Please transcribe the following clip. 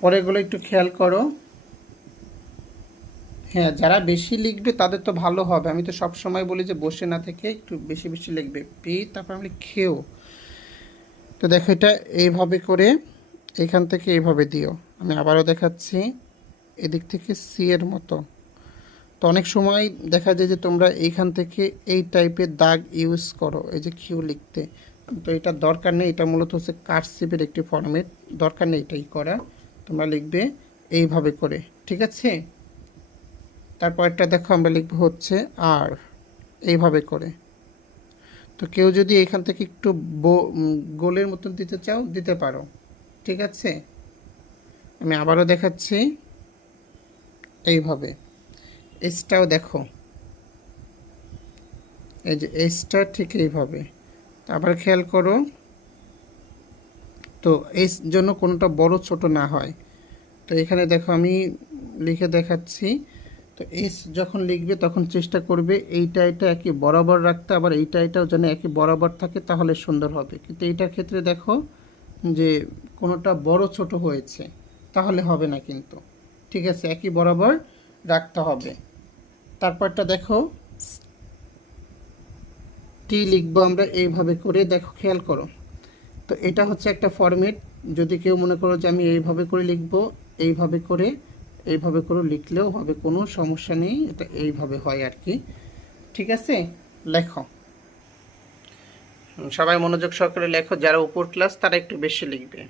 পরেরগুলো একটু খেয়াল করো। হ্যাঁ, যারা বেশি লিখবে তাদের তো ভালো হবে। আমি তো সব সময় বলি যে বসে না থেকে একটু বেশি বেশি লিখবে। পি, তারপর আমি খেও। তো দেখো এটা এইভাবে করে এখান থেকে এইভাবে দিও। আমি আবারও দেখাচ্ছি, এদিক থেকে সি এর মতো। তো অনেক সময় দেখা যায় যে তোমরা এইখান থেকে এই টাইপের দাগ ইউজ করো এই যে কিউ লিখতে। তো এটা দরকার নেই, এটা মূলত হচ্ছে কার্সিভের একটি ফরম্যাট, দরকার নেই এটাই করা। তোমরা লিখবে এইভাবে করে, ঠিক আছে। তারপরটা দেখো আমরা লিখবো হচ্ছে আর, এইভাবে করে। তো কেউ যদি এখান থেকে একটু গোলের মতন দিতে চাও দিতে পারো, ঠিক আছে। আমি আবারও দেখাচ্ছি এইভাবে। এসটাও দেখো, এই যে এসটা ঠিক এইভাবে। আবার খেয়াল করো, তো এস জন্য কোনোটা বড় ছোট না হয়। তো এখানে দেখো আমি লিখে দেখাচ্ছি। তো এস যখন লিখবে তখন চেষ্টা করবে এইটা এটা একই বরাবর রাখতে, আবার এইটা এটাও যেন একই বরাবর থাকে, তাহলে সুন্দর হবে। কিন্তু এইটার ক্ষেত্রে দেখো যে কোনোটা বড় ছোট হয়েছে, তাহলে হবে না কিন্তু, ঠিক আছে, একই বরাবর রাখতে হবে। তারপরটা দেখো টি লিখবো আমরা এইভাবে করে, দেখো খেয়াল করো। তো এটা হচ্ছে একটা ফরম্যাট। যদি কেউ মনে করো যে আমি এইভাবে করে লিখবো, এইভাবে করে এইভাবে করে লিখলেও হবে, কোনো সমস্যা নেই, এটা এইভাবে হয় আর কি, ঠিক আছে। লেখো, সবাই মনোযোগ সহকারে লেখো, যারা উপর ক্লাস তারা একটু বেশি লিখবে।